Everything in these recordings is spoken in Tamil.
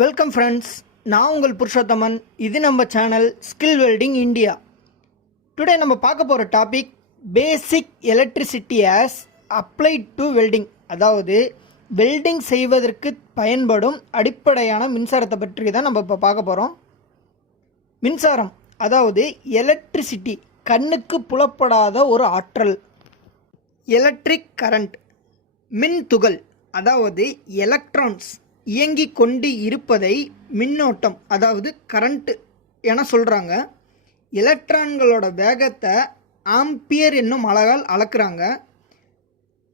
வெல்கம் ஃப்ரெண்ட்ஸ், நான் உங்கள் புருஷோத்தமன். இது நம்ம channel skill welding India. Today நம்ம பார்க்க போகிற topic basic electricity as applied to welding. அதாவது வெல்டிங் செய்வதற்கு பயன்படும் அடிப்படையான மின்சாரத்தை பற்றி தான் நம்ம இப்போ பார்க்க போகிறோம். மின்சாரம் அதாவது எலக்ட்ரிசிட்டி கண்ணுக்கு புலப்படாத ஒரு ஆற்றல். எலக்ட்ரிக் கரண்ட் மின் துகள் அதாவது எலக்ட்ரான்ஸ் இயங்கிக் கொண்டு இருப்பதை மின்னோட்டம் அதாவது கரண்ட் என சொல்கிறாங்க. எலக்ட்ரான்களோட வேகத்தை ஆம்பியர் என்னும் அலகால் அளக்குறாங்க.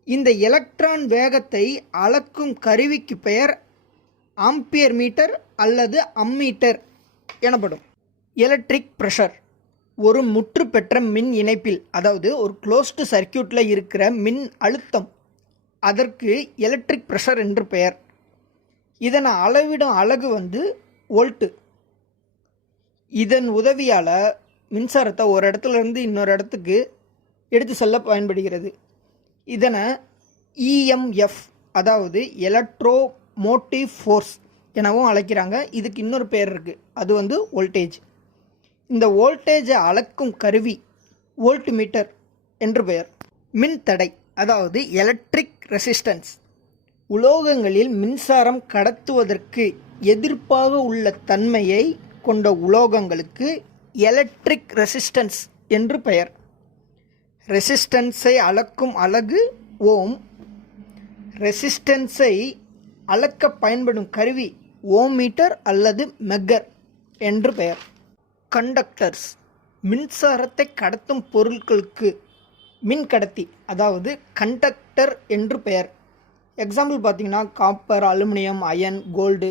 இந்த எலக்ட்ரான் வேகத்தை அளக்கும் கருவிக்கு பெயர் ஆம்பியர் மீட்டர் அல்லது அம்மீட்டர் எனப்படும். எலக்ட்ரிக் ப்ரெஷர் ஒரு முற்று பெற்ற மின் இணைப்பில் அதாவது ஒரு க்ளோஸ்டு சர்க்கியூட்டில் இருக்கிற மின் அழுத்தம், அதற்கு எலக்ட்ரிக் ப்ரெஷர் என்று பெயர். இதனை அளவிடும் அலகு வோல்ட்டு. இதன் உதவியால் மின்சாரத்தை ஒரு இடத்துல இருந்து இன்னொரு இடத்துக்கு எடுத்து செல்ல பயன்படுகிறது. இதனை இஎம்எஃப் அதாவது எலக்ட்ரோ மோட்டிவ் ஃபோர்ஸ் எனவும் அழைக்கிறாங்க. இதுக்கு இன்னொரு பேர் இருக்குது, அது வோல்டேஜ். இந்த வோல்டேஜை அளக்கும் கருவி வோல்ட் மீட்டர் என்று பெயர். மின் தடை அதாவது எலக்ட்ரிக் ரெசிஸ்டன்ஸ் உலோகங்களில் மின்சாரம் கடத்துவதற்கு எதிர்ப்பாக உள்ள தன்மையை கொண்ட உலோகங்களுக்கு எலக்ட்ரிக் ரெசிஸ்டன்ஸ் என்று பெயர். ரெசிஸ்டன்ஸை அளக்கும் அலகு ஓம். ரெசிஸ்டன்ஸை அளக்க பயன்படும் கருவி ஓம் மீட்டர் அல்லது மெகர் என்று பெயர். கண்டக்டர்ஸ் மின்சாரத்தை கடத்தும் பொருட்களுக்கு மின்கடத்தி அதாவது கண்டக்டர் என்று பெயர். எக்ஸாம்பிள் பார்த்திங்கன்னா காப்பர், அலுமினியம், அயன், கோல்டு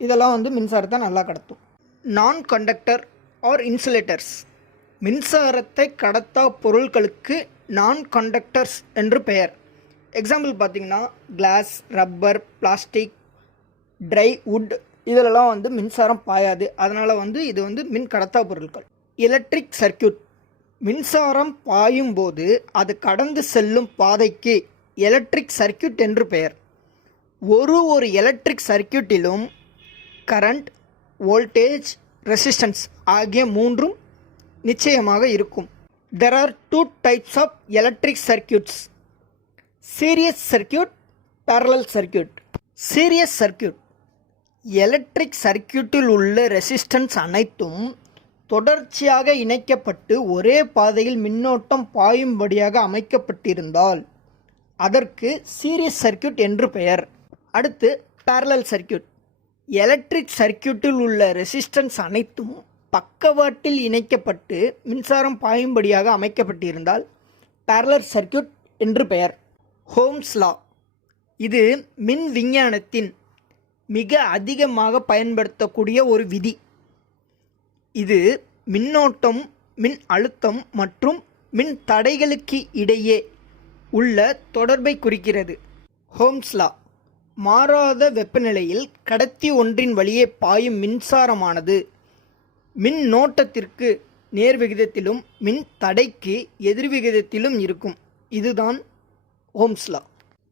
இதெல்லாம் மின்சாரத்தை நல்லா கடத்தும். நான் கண்டக்டர் ஆர் இன்சுலேட்டர்ஸ் மின்சாரத்தை கடத்தா பொருட்களுக்கு நான் கண்டக்டர்ஸ் என்று பெயர். எக்ஸாம்பிள் பார்த்திங்கன்னா glass, rubber, plastic, dry wood இதிலெல்லாம் மின்சாரம் பாயாது. அதனால் இது மின் கடத்தா பொருட்கள். எலக்ட்ரிக் சர்க்கியூட் மின்சாரம் பாயும் போது அது கடந்து செல்லும் பாதைக்கு எலக்ட்ரிக் சர்க்கியூட் என்று பெயர். ஒரு எலக்ட்ரிக் சர்க்கியூட்டிலும் கரண்ட், வோல்டேஜ், ரெசிஸ்டன்ஸ் ஆகிய மூன்றும் நிச்சயமாக இருக்கும். There are two types of electric circuits: series circuit, parallel circuit. Series circuit electric சர்க்கியூட்டில் உள்ள ரெசிஸ்டன்ஸ் அனைத்தும் தொடர்ச்சியாக இணைக்கப்பட்டு ஒரே பாதையில் மின்னோட்டம் பாயும்படியாக அமைக்கப்பட்டிருந்தால் அதற்கு சீரியஸ் சர்க்கியூட் என்று பெயர். அடுத்து பேரலல் சர்க்கியூட் எலக்ட்ரிக் சர்க்கியூட்டில் உள்ள ரெசிஸ்டன்ஸ் அனைத்தும் பக்கவாட்டில் இணைக்கப்பட்டு மின்சாரம் பாயும்படியாக அமைக்கப்பட்டிருந்தால் பேரலல் சர்க்கியூட் என்று பெயர். ஓம்ஸ் லா இது மின் விஞ்ஞானத்தின் மிக அதிகமாக பயன்படுத்தக்கூடிய ஒரு விதி. இது மின்னோட்டம், மின் அழுத்தம் மற்றும் மின் தடைகளுக்கு இடையே உள்ள தொடர்பை குறிக்கிறது. ஓம்ஸ் லா மாறாத வெப்பநிலையில் கடத்தி ஒன்றின் வழியே பாயும் மின்சாரமானது மின்னோட்டத்திற்கு நேர்விகிதத்திலும் மின் தடைக்கு எதிர்விகிதத்திலும் இருக்கும். இதுதான் ஓம்ஸ் லா.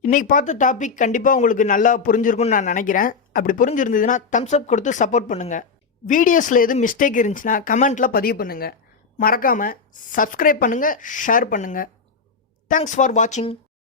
இன்றைக்கி பார்த்த டாபிக் கண்டிப்பாக உங்களுக்கு நல்லா புரிஞ்சிருக்கும்னு நான் நினைக்கிறேன். அப்படி புரிஞ்சிருந்ததுன்னா தம்ஸ் அப் கொடுத்து சப்போர்ட் பண்ணுங்கள். வீடியோஸில் எதுவும் மிஸ்டேக் இருந்துச்சுன்னா கமெண்ட்டில் பதிவு பண்ணுங்கள். மறக்காமல் சப்ஸ்கிரைப் பண்ணுங்கள், ஷேர் பண்ணுங்கள். Thanks for watching.